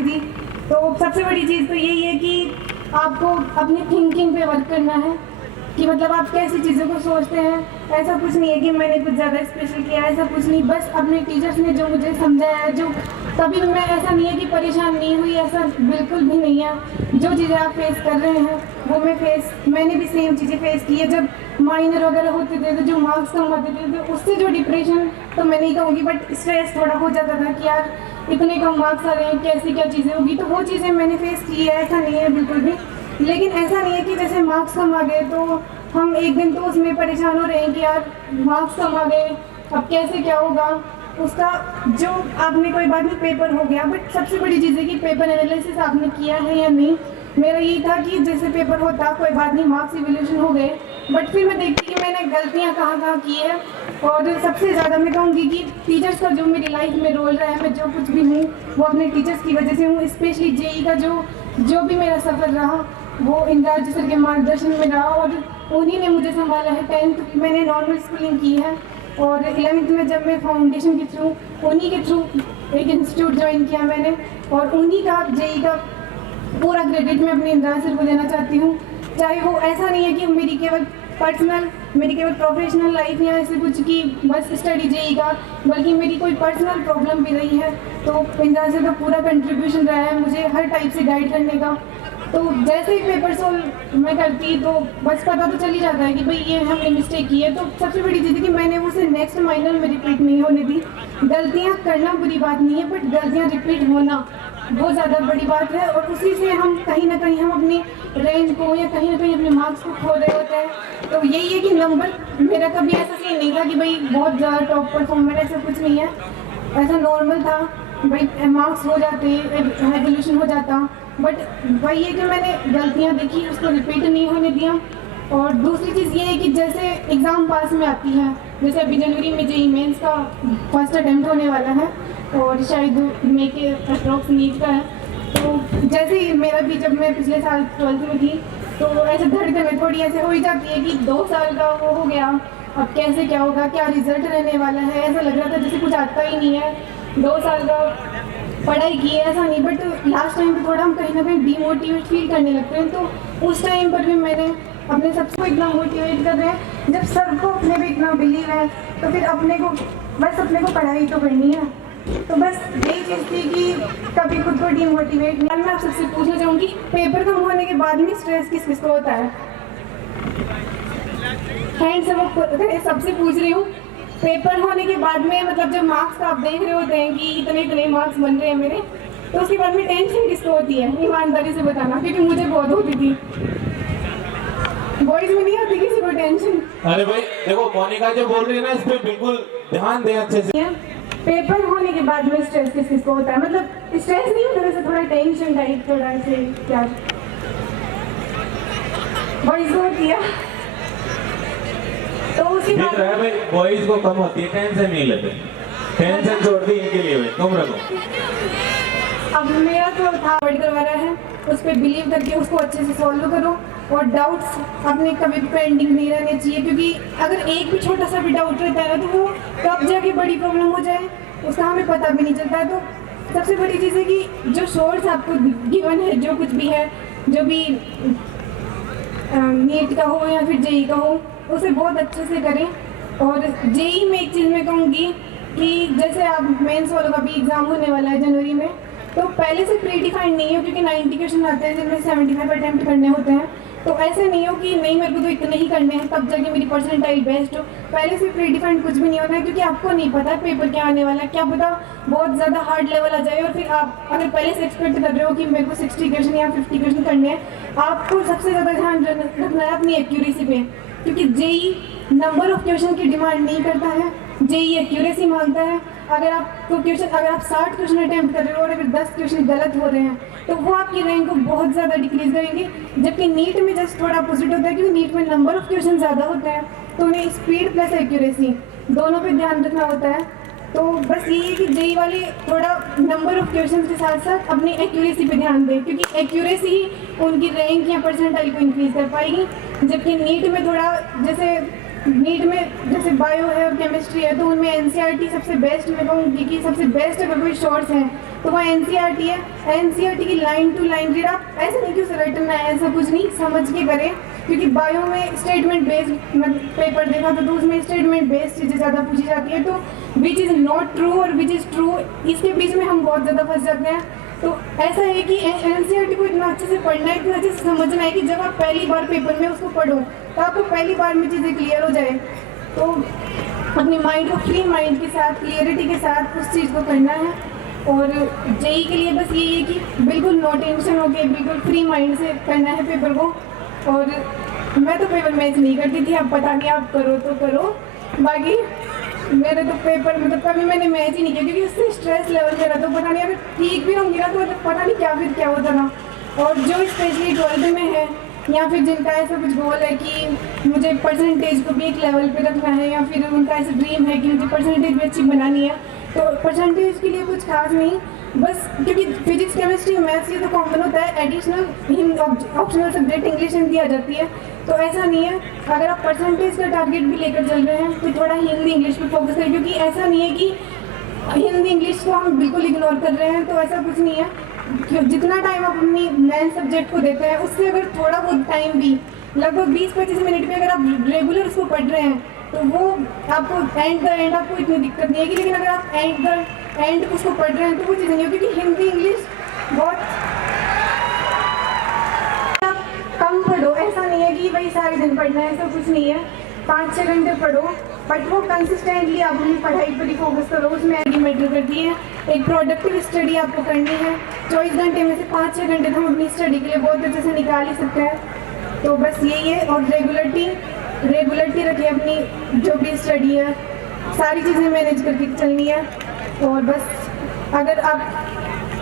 जी जी। तो सबसे बड़ी चीज़ तो यही है कि आपको अपनी थिंकिंग पे वर्क करना है कि मतलब आप कैसी चीज़ों को सोचते हैं। ऐसा कुछ नहीं है कि मैंने कुछ ज़्यादा स्पेशल किया, ऐसा कुछ नहीं, बस अपने टीचर्स ने जो मुझे समझाया, जो कभी भी मैं ऐसा नहीं है कि परेशान नहीं हुई, ऐसा बिल्कुल भी नहीं है। जो चीज़ें आप फेस कर रहे हैं वो मैंने भी सेम चीज़ें फेस की है। जब माइनर वगैरह होते थे तो जो मार्क्स कम आते थे तो उससे जो डिप्रेशन तो मैं नहीं कहूँगी, बट स्ट्रेस थोड़ा हो जाता था कि यार इतने कम मार्क्स आ रहे हैं, कैसी क्या चीज़ें होगी। तो वो चीज़ें मैंने फेस की है, ऐसा नहीं है बिल्कुल भी। लेकिन ऐसा नहीं है कि जैसे मार्क्स कम आ गए तो हम एक दिन तो उसमें परेशान हो रहे हैं कि यार मार्क्स कम आ गए, अब कैसे क्या होगा उसका। जो आपने कोई बात नहीं, पेपर हो गया, बट सबसे बड़ी चीज़ है कि पेपर एनालिसिस आपने किया है या नहीं। मेरा यही था कि जैसे पेपर होता कोई बात नहीं, मार्क्स इवोल्यूशन हो गए, बट फिर मैं देखती कि मैंने गलतियाँ कहाँ की है। और सबसे ज़्यादा मैं कहूँगी कि टीचर्स का जो मेरी लाइफ में रोल रहा है, मैं जो कुछ भी हूँ वो अपने टीचर्स की वजह से हूँ। स्पेशली जेई का जो भी मेरा सफ़र रहा वो इंद्राज सर के मार्गदर्शन में रहा और उन्हीं ने मुझे संभाला है। 10th मैंने नॉर्मल स्कूलिंग की है और 11th में जब मैं फाउंडेशन के थ्रू उन्हीं के थ्रू एक इंस्टीट्यूट ज्वाइन किया मैंने, और उन्हीं का जेई का पूरा क्रेडिट मैं अपने इंद्राज सर को देना चाहती हूँ। चाहे वो ऐसा नहीं है कि मेरी केवल प्रोफेशनल लाइफ या ऐसे कुछ की बस स्टडी जेई का, बल्कि मेरी कोई पर्सनल प्रॉब्लम भी रही है तो इंद्राज सर का पूरा कंट्रीब्यूशन रहा है मुझे हर टाइप से गाइड करने का। तो जैसे ही पेपर सोल्व मैं करती तो बस पता तो चल ही जाता है कि भाई ये हमने मिस्टेक की है। तो सबसे बड़ी चीज़ है कि मैंने उसे नेक्स्ट माइनर में रिपीट नहीं होने दी। गलतियाँ करना बुरी बात नहीं है, बट गलतियाँ रिपीट होना बहुत ज़्यादा बड़ी बात है, और उसी से हम कहीं ना कहीं हम अपनी रेंज को या कहीं ना कहीं अपने मार्क्स को खो रहे होते हैं। तो यही है कि नंबर मेरा कभी ऐसा सीन नहीं था कि भाई बहुत ज़्यादा टॉप परफॉर्मर, ऐसा कुछ नहीं है। ऐसा नॉर्मल था, भाई मार्क्स हो जाते, एवोल्यूशन हो जाता, बट वही है कि मैंने गलतियाँ देखी, उसको रिपीट नहीं होने दिया। और दूसरी चीज़ ये है कि जैसे एग्ज़ाम पास में आती है, जैसे अभी जनवरी में जेई मेंस का फर्स्ट अटैम्प्ट होने वाला है और शायद मई के अप्रॉक्स नीट का है। तो जैसे ही मेरा भी, जब मैं पिछले साल 12th में थी तो ऐसे धड़कन थोड़ी ऐसे हो ही जाती है कि 2 साल का वो हो गया, अब कैसे क्या होगा, क्या रिजल्ट रहने वाला है। ऐसा लग रहा था जैसे कुछ आता ही नहीं है, 2 साल का पढ़ाई की है, ऐसा नहीं। बट लास्ट टाइम पे थोड़ा हम कहीं ना कहीं डीमोटिवेट फील करने लगते हैं। तो उस टाइम पर भी मैंने अपने सबको इतना मोटिवेट कर रहे हैं, जब सबको अपने पे इतना बिलीव है तो फिर अपने को पढ़ाई तो करनी है। तो बस यही चीज़ थी कि कभी खुद को डीमोटिवेट नहीं। मैं आप सबसे पूछना चाहूँगी, पेपर खत्म होने के बाद में स्ट्रेस किस किस को होता है? हैंड सबसे पूछ रही हूँ, पेपर होने के बाद में मतलब जब मार्क्स आप देख रहे होते हैं कि इतने मार्क्स बन रहे हैं मेरे, तो उसके बाद में टेंशन किसको होती है? ईमानदारी से बताना, क्योंकि मुझे बहुत होती थी। बॉयज में नहीं होती किसी को टेंशन? अरे भाई देखो, मोनिका जो बोल रही है ना, इस पे बिल्कुल ध्यान दें अच्छे से। पेपर होने के बाद में स्ट्रेस किस किस को होता है? मतलब स्ट्रेस नहीं होता, वैसे थोड़ा टेंशन टाइप, थोड़ा ऐसे क्या बॉयज को होती है? तो उसी देख रहा है भाई, बॉयज को कम होती है, टेंशन नहीं लेते, टेंशन छोड़ दी इनके लिए भाई, तुम रखो। अब मेरा तो था वर्ड करवा रहा है, उस पर बिलीव करके उसको अच्छे से सॉल्व करो, और डाउट्स अपने कभी पेंडिंग नहीं रहने चाहिए, क्योंकि अगर एक भी छोटा सा भी डाउट रहता है ना तो वो कब जाके बड़ी प्रॉब्लम हो जाए उसका हमें पता भी नहीं चलता है। तो सबसे बड़ी चीज़ है कि जो सोर्स आपको गिवन है, जो कुछ भी है, जो भी नीट का हो या फिर जेई का हो, उसे बहुत अच्छे से करें। और जेई में एक चीज़ मैं कहूँगी कि जैसे आप मेंस वालों का भी एग्ज़ाम होने वाला है जनवरी में, तो पहले से प्री डिफाइंड नहीं हो, क्योंकि 90 क्वेश्चन आते हैं जिनमें 75 अटैम्प्ट करने होते हैं। तो ऐसे नहीं हो कि नहीं मेरे को तो इतने ही करने हैं तब जाके मेरी परसेंटाइल बेस्ट हो। पहले से प्री डिफाइंड कुछ भी नहीं होना है, क्योंकि आपको नहीं पता पेपर क्या आने वाला है, क्या पता बहुत ज़्यादा हार्ड लेवल आ जाए। और फिर आप अगर पहले से एक्सपेक्ट कर रहे हो कि मेरे को 60 क्वेश्चन या 50 क्वेश्चन करने हैं, आपको सबसे ज़्यादा ध्यान रखना है अपनी एक्यूरेसी पे, क्योंकि जेई नंबर ऑफ क्वेश्चन की डिमांड नहीं करता है, जेई एक्यूरेसी मांगता है। अगर आप 60 क्वेश्चन अटैम्प्ट कर रहे हो और अगर 10 क्वेश्चन गलत हो रहे हैं तो वो आपकी रैंक को बहुत ज़्यादा डिक्रीज करेंगे। जबकि नीट में जस्ट थोड़ा अपोजिट होता है, क्योंकि नीट में नंबर ऑफ क्वेश्चन ज़्यादा होते हैं, तो उन्हें स्पीड प्लस एक्यूरेसी दोनों पे ध्यान रखना होता है। तो बस यही है कि जेई वाले थोड़ा नंबर ऑफ क्वेश्चन के साथ साथ अपनी एक्यूरेसी पे ध्यान दें, क्योंकि एक्यूरेसी ही उनकी रैंक या परसेंटाइल को इंक्रीज कर पाएगी। जबकि नीट में थोड़ा जैसे बायो है और केमिस्ट्री है, तो उनमें एनसीईआरटी सबसे बेस्ट मैं कहूँगी कि सबसे बेस्ट अगर कोई शॉर्ट्स हैं तो वह NCERT है। NCERT की लाइन टू लाइन रीड, आप ऐसा नहीं कि उसे रटना है, ऐसा कुछ नहीं, समझ के करें। क्योंकि बायो में स्टेटमेंट बेस्ड मैं पेपर देखा तो उसमें स्टेटमेंट बेस्ड चीज़ें ज़्यादा पूछी जाती है, तो विच इज़ नॉट ट्रू और विच इज़ ट्रू, इसके बीच में हम बहुत ज़्यादा फंस जाते हैं। तो ऐसा है कि NCERT को इतना अच्छे से पढ़ना है, इतना अच्छे से समझना है कि जब आप पहली बार पेपर में उसको पढ़ो तो आपको पहली बार में चीज़ें क्लियर हो जाए। तो अपनी माइंड को फ्री माइंड के साथ, क्लियरिटी के साथ उस चीज़ को करना है। और JEE के लिए बस यही है कि बिल्कुल नो टेंशन हो के बिल्कुल फ्री माइंड से करना है पेपर को। और मैं तो पेपर मैच नहीं करती थी, अब पता नहीं आप करो तो करो, बाकी मेरे तो पेपर मतलब कभी मैंने मैच ही नहीं किया, क्योंकि उससे स्ट्रेस लेवल मेरा तो पता नहीं, अगर ठीक भी होंगी ना तो पता नहीं क्या फिर क्या होता था। और जो स्पेशली 12th में है या फिर जिनका ऐसा कुछ गोल है कि मुझे परसेंटेज को भी एक लेवल पे रखना है, या फिर उनका ऐसा ड्रीम है कि मुझे परसेंटेज भी अच्छी बनानी है, तो परसेंटेज के लिए कुछ खास नहीं, बस क्योंकि फिजिक्स केमिस्ट्री मैथ्स ये तो कॉमन होता है, additional optional subject English Hindi आ जाती है। तो ऐसा नहीं है, अगर आप परसेंटेज का टारगेट भी लेकर चल रहे हैं तो थोड़ा हिंदी इंग्लिश पे फोकस करें, क्योंकि ऐसा नहीं है कि हिंदी इंग्लिश को हम बिल्कुल इग्नोर कर रहे हैं, तो ऐसा कुछ नहीं है। जितना टाइम आप अपनी मेन सब्जेक्ट को देते हैं उससे अगर थोड़ा बहुत टाइम भी, लगभग 20-25 मिनट में अगर आप रेगुलर उसको पढ़ रहे हैं तो वो आपको एंड आपको इतनी दिक्कत नहीं है। लेकिन अगर आप एंड उसको पढ़ रहे हैं तो वो चीज़ नहीं है, क्योंकि हिंदी इंग्लिश बहुत कम पढ़ो, ऐसा नहीं है कि भाई सारे दिन पढ़ना है, ऐसा कुछ नहीं है। 5-6 घंटे पढ़ो, बट वो कंसिस्टेंटली आप अपनी पढ़ाई पर ही फोकस करो, उसमें आगे मैटर करती है। एक प्रोडक्टिव स्टडी आपको करनी है, 24 घंटे में से 5-6 घंटे तो हम अपनी स्टडी के लिए बहुत अच्छे से निकाल ही सकते हैं। तो बस यही है। और रेगुलरिटी रखिए अपनी, जो भी स्टडी है सारी चीज़ें मैनेज करके चलनी है। और बस अगर आप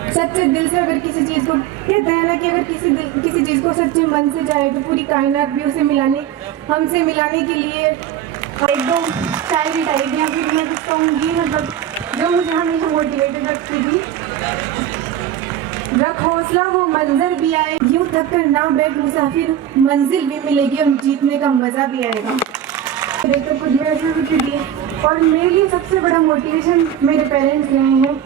सच्चे दिल से अगर किसी चीज़ को, कहते हैं ना कि अगर किसी चीज़ को सच्चे मन से चाहे तो पूरी कायनात भी उसे हमसे मिलाने के लिए एक दो शायरी टाइप या फिर मैं कुछ कहूँगी, मतलब जो मुझे हमेशा मोटिवेटेड रखती थी। रख हौसला वो मंजर भी आए, यूं थक कर ना बैठ मुसाफिर, मंजिल भी मिलेगी और जीतने का मज़ा भी आएगा। तो कुछ भी ऐसे कुछ दिए। और मेरे लिए सबसे बड़ा मोटिवेशन मेरे पेरेंट्स रहे हैं।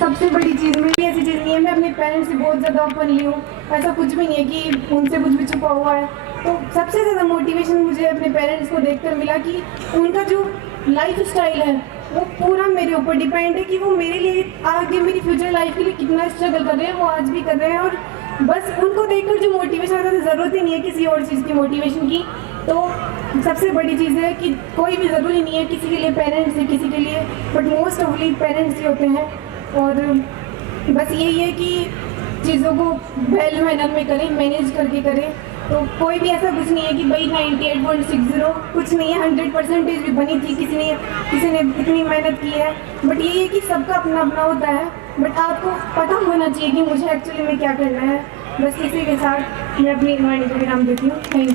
सबसे बड़ी चीज़ मेरी ऐसी चीज़ नहीं है, मैं अपने पेरेंट्स से बहुत ज़्यादा ओपनली हूँ, ऐसा कुछ भी नहीं है कि उनसे कुछ भी छुपा हुआ है। तो सबसे ज़्यादा मोटिवेशन मुझे अपने पेरेंट्स को देखकर मिला कि उनका जो लाइफ स्टाइल है वो पूरा मेरे ऊपर डिपेंड है, कि वो मेरे लिए आगे मेरी फ्यूचर लाइफ के लिए कितना स्ट्रगल कर रहे हैं, वो आज भी कर रहे हैं। और बस उनको देखकर जो मोटिवेशन आता है, ज़रूरत ही नहीं है किसी और चीज़ की मोटिवेशन की। तो सबसे बड़ी चीज़ है कि कोई भी ज़रूरी नहीं है किसी के लिए पेरेंट्स है, किसी के लिए, बट मोस्ट ऑफली पेरेंट्स ही होते हैं। और बस यही है कि चीज़ों को वेल मैनर में करें, मैनेज करके करें। तो कोई भी ऐसा कुछ नहीं है कि भाई 98.60 कुछ नहीं है, 100% भी बनी थी, किसी ने इतनी मेहनत की है। बट यही है कि सबका अपना अपना होता है, बट आपको पता होना चाहिए कि मुझे एक्चुअली में क्या करना है। बस इसी के साथ मैं अपनी वाणी को विराम देती हूँ। Thank you.